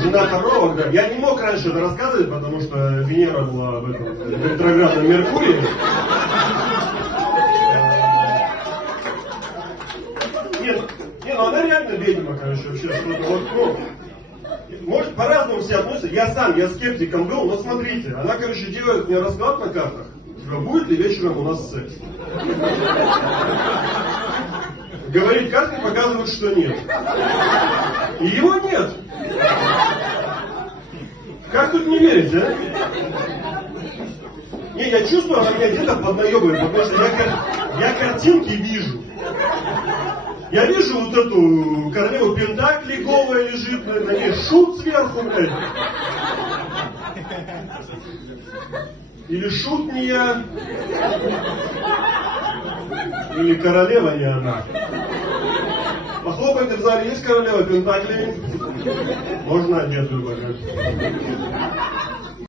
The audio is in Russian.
жена второго, да. Я не мог раньше это рассказывать, потому что Венера была в этом ретроградном Меркурии. Не, ну она реально ведьма, короче, вообще что-то вот, ну, может, по-разному все относятся. Я скептиком был, но смотрите, она, короче, делает мне расклад на картах. Будет ли вечером у нас секс? Говорит, карты показывают, что нет. И его нет. Как тут не верить, а? Не, я чувствую, она меня где-то поднаебывает, потому что я картинки вижу. Я вижу вот эту королеву Пентаклей голая лежит, на ней шут сверху, блядь. Или шут не я, или королева не она. Похлопайте в зале, есть королева Пентаклей? Можно одетую, блядь.